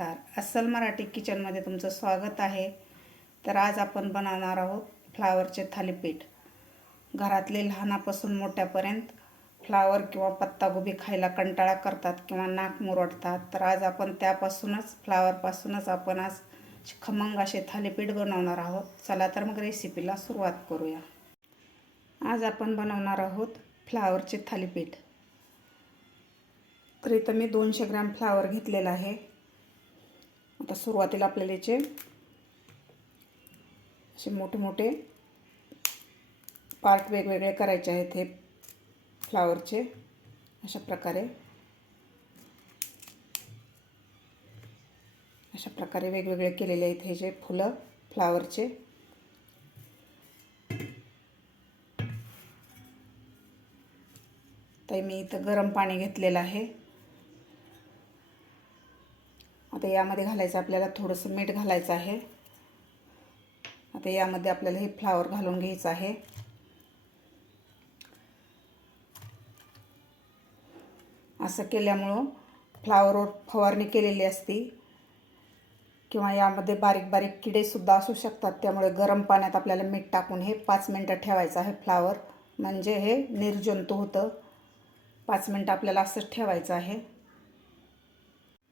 नमस्कार. अस्सल मराठी किचनमध्ये तुमचं स्वागत आहे. तर आज आपण बनवणार आहोत फ्लावरचे थालीपीठ. घरातले लहानापासून मोठ्यापर्यंत फ्लावर किंवा पत्तागोबी खायला कंटाळा करतात किंवा नाक मुरडतात. तर आज आपण त्यापासूनच फ्लावरपासूनच आपण आज खमंग असे थालीपीठ बनवणार आहोत. चला तर मग रेसिपीला सुरुवात करूया. आज आपण बनवणार आहोत फ्लावरचे थालीपीठ. तर इथं मी दोनशे ग्रॅम फ्लावर घेतलेला आहे. आता सुरुवातीला आपल्याला याचे असे मोठे मोठे पार्ट वेगवेगळे करायचे आहेत हे फ्लावरचे अशा प्रकारे. अशा प्रकारे वेगवेगळे केलेले आहेत हे जे फुलं फ्लावरचे तर मी इथं गरम पाणी घेतलेलं आहे. आता यामध्ये घालायचं आपल्याला थोडंसं मीठ घालायचं आहे. आता यामध्ये आपल्याला हे फ्लावर घालून घ्यायचं आहे. असं केल्यामुळं फ्लावरवर फवारणी केलेली असती. किंवा यामध्ये बारीक बारीक किडेसुद्धा असू शकतात त्यामुळे गरम पाण्यात आपल्याला मीठ टाकून हे पाच मिनटं ठेवायचं आहे फ्लावर. म्हणजे हे निर्जंतू होतं. पाच मिनटं आपल्याला असंच ठेवायचं आहे.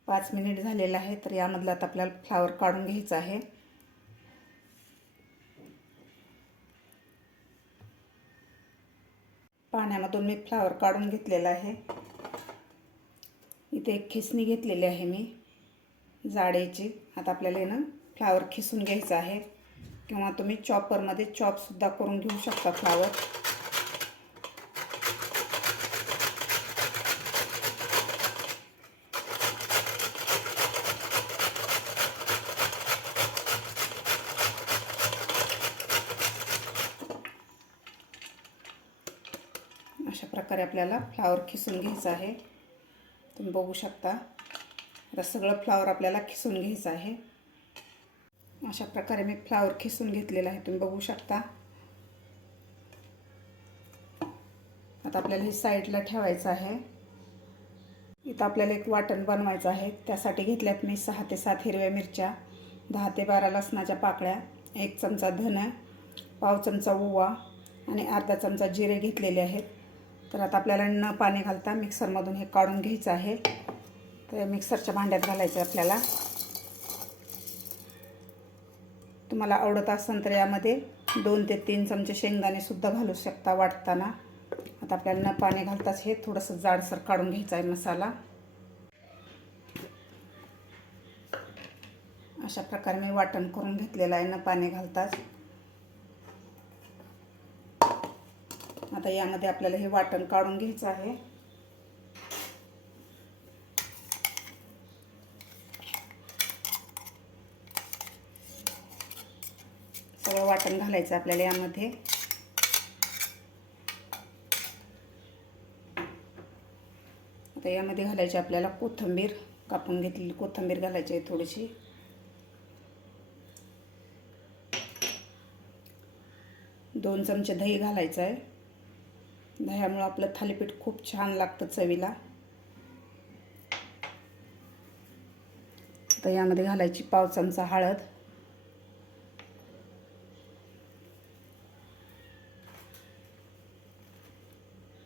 पाच मिनिट झालेलं आहे तर यामधला आता आपल्याला फ्लावर काढून घ्यायचा आहे. पाण्यामधून मी फ्लावर काढून घेतलेला आहे. इथे एक खिसणी घेतलेली आहे मी जाडेची. आता आपल्याला ना फ्लावर खिसून घ्यायचं आहे. किंवा तुम्ही चॉपरमध्ये चॉपसुद्धा करून घेऊ शकता फ्लावर अशा प्रकारे आपल्याला फ्लावर खिसून घ्यायचं आहे. तुम्ही बघू शकता. आता सगळं फ्लावर आपल्याला खिसून घ्यायचं आहे. अशा प्रकारे मी फ्लावर खिसून घेतलेलं आहे. तुम्ही बघू शकता. आता आपल्याला हे साईडला ठेवायचं आहे. इथं आपल्याला एक वाटण बनवायचं आहे. त्यासाठी घेतल्यात मी सहा ते सात हिरव्या मिरच्या दहा ते बारा लसणाच्या पाकळ्या एक चमचा धन पाव चमचा ओवा आणि अर्धा चमचा जिरे घेतलेले आहेत. तर आता आपल्याला न पाणी घालता मिक्सरमधून हे काढून घ्यायचं आहे. तर मिक्सरच्या भांड्यात घालायचं आपल्याला. तुम्हाला आवडत असेल तर यामध्ये दोन ते तीन चमचे शेंगदाणेसुद्धा घालू शकता वाटताना. आता आपल्याला न पाणी घालताच हे थोडंसं जाडसर काढून घ्यायचं आहे मसाला. अशा प्रकारे मी वाटण करून घेतलेलं आहे न पाणी घालताच. आता यामध्ये आपल्याला हे वाटण काढून घ्यायचं आहे. सगळं वाटण घालायचं आपल्याला यामध्ये. आता यामध्ये घालायची आपल्याला कोथिंबीर कापून घेतलेली कोथिंबीर घालायची आहे थोडीशी. दोन चमचे दही घालायचं आहे. दह्यामुळं आपलं थालीपीठ खूप छान लागतं चवीला. तर यामध्ये घालायची पाव चमचा हळद.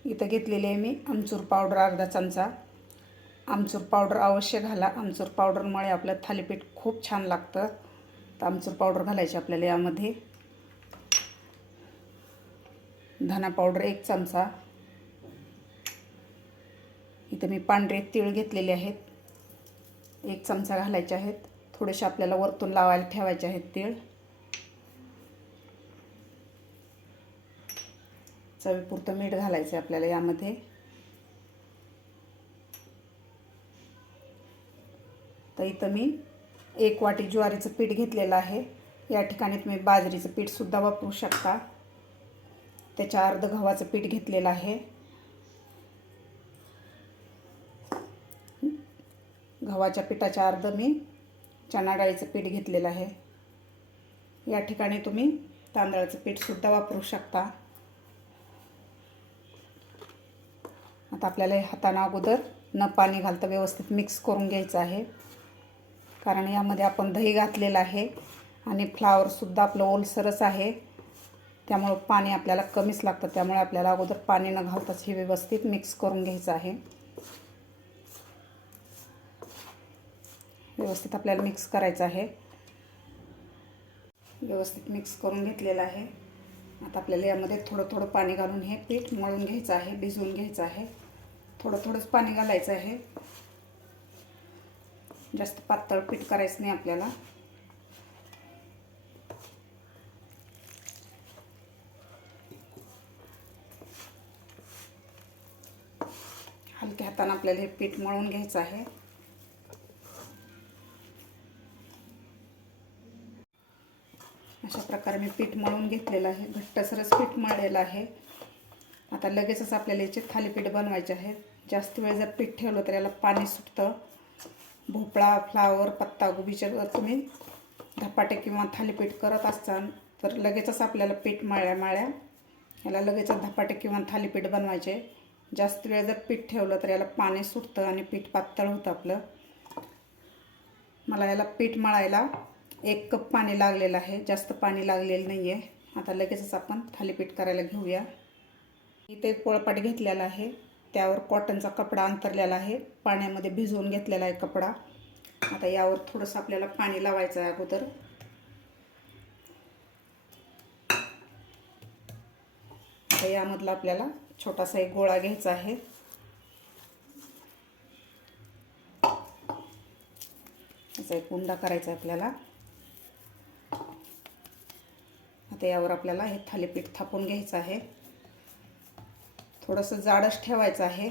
इथं घेतलेली आहे मी आमचूर पावडर अर्धा चमचा. आमचूर पावडर अवश्य घाला. आमचूर पावडरमुळे आपलं थालीपीठ खूप छान लागतं. तर आमचूर पावडर घालायची आपल्याला यामध्ये. धना पावडर एक चमचा. इथं मी पांढरे तीळ घेतलेले आहेत. एक चमचा घालायचे आहेत. थोडेसे आपल्याला वरतून लावायला ठेवायचे आहेत तीळ. चवीपुरतं मीठ घालायचं आहे आपल्याला यामध्ये. तर इथं मी एक वाटी ज्वारीचं पीठ घेतलेलं आहे. या ठिकाणी तुम्ही बाजरीचं पीठसुद्धा वापरू शकता. त्याच्या अर्ध गव्हाचं पीठ घेतलेलं आहे. गव्हाच्या पिठाच्या अर्ध मी चणा डाळीचं पीठ घेतलेलं आहे. या ठिकाणी तुम्ही तांदळाचं पीठसुद्धा वापरू शकता. आता आपल्याला हाताना अगोदर न पाणी घालता व्यवस्थित मिक्स करून घ्यायचं आहे. कारण यामध्ये आपण दही घातलेलं आहे आणि फ्लावरसुद्धा आपलं ओलसरच आहे. त्यामुळं पाणी आपल्याला कमीच लागतं. त्यामुळे आपल्याला अगोदर पाणी न घालताच हे व्यवस्थित मिक्स करून घ्यायचं आहे. व्यवस्थित आपल्याला मिक्स करायचं आहे. व्यवस्थित मिक्स करून घेतलेलं आहे. आता आपल्याला यामध्ये थोडं थोडं पाणी घालून हे पीठ मळून घ्यायचं आहे भिजवून घ्यायचं आहे. थोडं थोडंच पाणी घालायचं आहे. जास्त पातळ पीठ करायचं नाही आपल्याला. हलक्या हाताने आपल्याला हे पीठ मळून घ्यायचं आहे. अशा प्रकारे मी पीठ मळून घेतलेलं आहे. घट्टसरच पीठ मळलेलं आहे. आता लगेचच आपल्याला याचे थालीपीठ बनवायचे आहेत जास्त वेळ जर पीठ ठेवलं तर याला पाणी सुटतं. भोपळा फ्लावर पत्तागोबीचे जर तुम्ही धपाटे किंवा थालीपीठ करत असाल तर लगेचच आपल्याला पीठ माळ्या माळ्या याला लगेचच धपाटे किंवा थालीपीठ बनवायचे. जास्त वेळ जर पीठ ठेवलं तर याला पाणी सुटतं आणि पीठ पातळ होतं आपलं. मला याला पीठ मळायला एक कप पाणी लागलेलं आहे. जास्त पाणी लागलेलं नाही आहे आता लगेचच आपण थालीपीठ करायला घेऊया. इथे एक पोळपाट घेतलेला आहे. त्यावर कॉटनचा कपडा अंतरलेला आहे. पाण्यामध्ये भिजवून घेतलेला आहे कपडा. आता यावर थोडंसं आपल्याला पाणी लावायचं आहे अगोदर. यामधलं यामधला आपल्याला छोटासा एक गोळा घ्यायचा आहे. असा एक उंडा करायचा आहे आपल्याला. आता यावर आपल्याला हे थालीपीठ थापून घ्यायचं आहे. थोडंसं जाडच ठेवायचं आहे.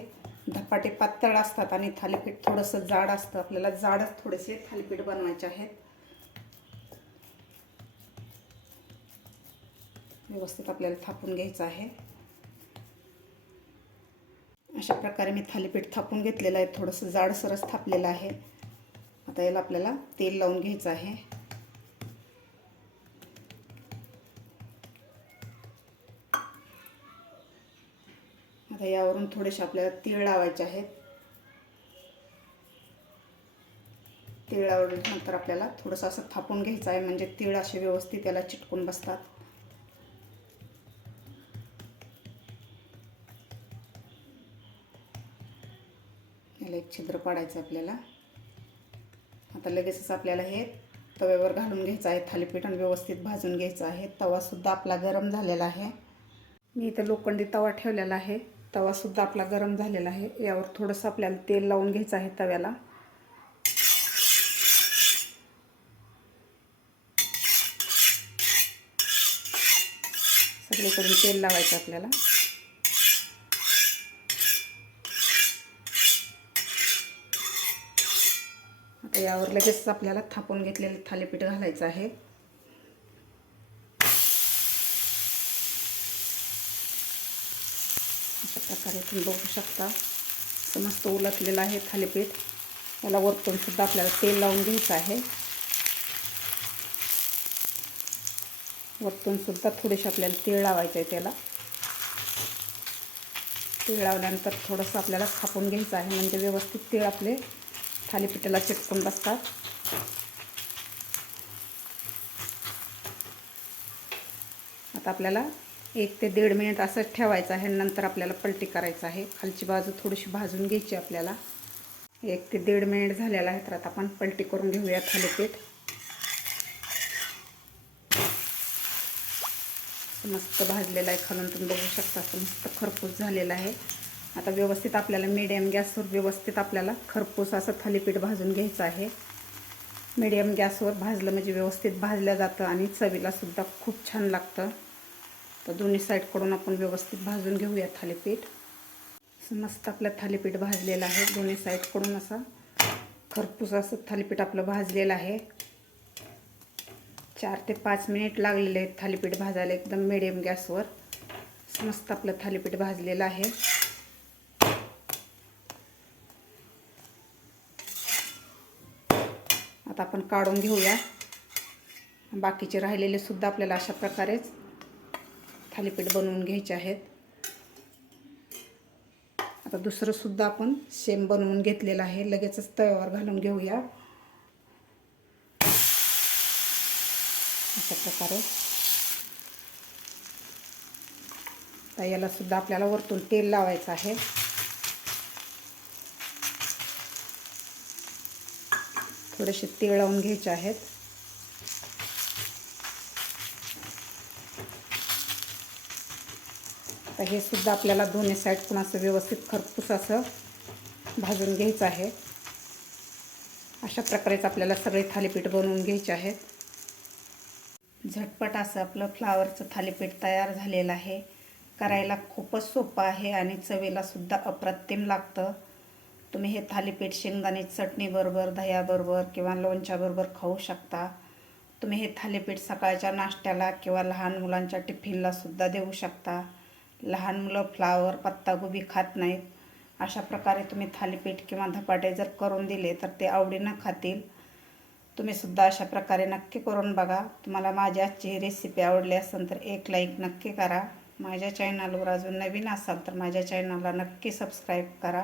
धपाटे पातळ असतात आणि थालीपीठ थोडंसं जाड असतं. आपल्याला जाडच थोडेसे थालीपीठ बनवायचे आहेत. व्यवस्थित आपल्याला थापून घ्यायचं आहे. अशा प्रकारे मी थालीपीठ थापून घेतलेलं आहे. थोडंसं जाडसरच थापलेलं आहे. आता याला आपल्याला तेल लावून घ्यायचं आहे. आता यावरून थोडेसे आपल्याला तीळ लावायचे आहेत. तीळ लावल्यानंतर आपल्याला थोडंसं असं थापून घ्यायचं आहे. म्हणजे तीळ असे व्यवस्थित याला चिटकून बसतात. एक छिद्र पाडायचं आपल्याला. आता लगेचच आपल्याला हे तव्यावर घालून घ्यायचं आहे थालीपीठ आणि व्यवस्थित भाजून घ्यायचं आहे. तवासुद्धा आपला गरम झालेला आहे. मी इथं लोखंडी तवा ठेवलेला आहे. तवासुद्धा आपला गरम झालेला आहे. यावर थोडंसं आपल्याला तेल लावून घ्यायचं आहे तव्याला. सगळीकडून तेल लावायचं आपल्याला. आता यावर लगेच आपल्याला थापून घेतलेलं थालीपीठ घालायचं आहे. अशा प्रकारे तुम्ही बघू शकता. समस्त उलटलेलं आहे थालीपीठ. याला वरतून सुद्धा आपल्याला तेल लावून घ्यायचं आहे. वरतून सुद्धा थोडेसे आपल्याला तीळ लावायचं आहे त्याला. तीळ लावल्यानंतर थोडंसं आपल्याला थापून घ्यायचं आहे. म्हणजे व्यवस्थित तीळ आपले थालीपीठाला चिटकून बसतात. आता आपल्याला एक ते दीड मिनिट असंच ठेवायचं आहे. नंतर आपल्याला पलटी करायचं आहे. खालची बाजू थोडीशी भाजून घ्यायची आपल्याला. एक ते दीड मिनिट झालेला आहे तर आता आपण पलटी करून घेऊया थालीपीठ. मस्त भाजलेला आहे. खालून तुम्ही बघू शकता मस्त खरपूस झालेला आहे. आता व्यवस्थित आपल्याला मीडियम गॅसवर व्यवस्थित आपल्याला खरपूस असं थालीपीठ भाजून घ्यायचं आहे. मीडियम गॅसवर भाजलं म्हणजे व्यवस्थित भाजलं जातं आणि चवीलासुद्धा खूप छान लागतं. तर दोन्ही साईडकडून आपण व्यवस्थित भाजून घेऊया थालीपीठ. मस्त आपलं थालीपीठ भाजलेलं आहे. दोन्ही साईडकडून असं खरपूस असं थालीपीठ आपलं भाजलेलं आहे. चार ते पाच मिनिट लागलेले आहेत थालीपीठ भाजायला एकदम मिडियम गॅसवर. मस्त आपलं थालीपीठ भाजलेलं आहे. आता आपण काढून घेऊया. बाकीचे राहिलेले सुद्धा आपल्याला अशा प्रकारेच थालीपीठ बनवून घ्यायचे आहेत. आता दुसरं सुद्धा आपण सेम बनवून घेतलेलं आहे. लगेचच तव्यावर घालून घेऊया. अशा प्रकारे. याला सुद्धा आपल्याला वरतून तेल लावायचं आहे. थोडेसे तीळ लावून घ्यायचे आहेत. तर हे सुद्धा आपल्याला दोन्ही साईड पण असं व्यवस्थित खरपूस असं भाजून घ्यायचं आहे. अशा प्रकारेच आपल्याला सगळे थालीपीठ बनवून घ्यायचे आहेत. झटपट असं आपलं फ्लावरचं थालीपीठ तयार झालेलं आहे. करायला खूपच सोपं आहे आणि चवीला सुद्धा अप्रतिम लागतं. तुम्ही हे थालीपीठ शेंगदाणे चटणीबरोबर दह्याबरोबर किंवा लोणच्याबरोबर खाऊ शकता. तुम्ही हे थालीपीठ सकाळच्या नाश्त्याला किंवा लहान मुलांच्या टिफिनला सुद्धा देऊ शकता. लहान मुलं फ्लावर पत्तागोबी खात नाहीत. अशा प्रकारे तुम्ही थालीपीठ किंवा धपाटे जर करून दिले तर ते आवडीनं खातील. तुम्ही सुद्धा अशा प्रकारे नक्की करून बघा. तुम्हाला माझी आजची ही रेसिपी आवडली असेल तर एक लाईक नक्की करा. माझ्या चॅनलवर अजून नवीन असाल तर माझ्या चॅनलला नक्की सबस्क्राईब करा.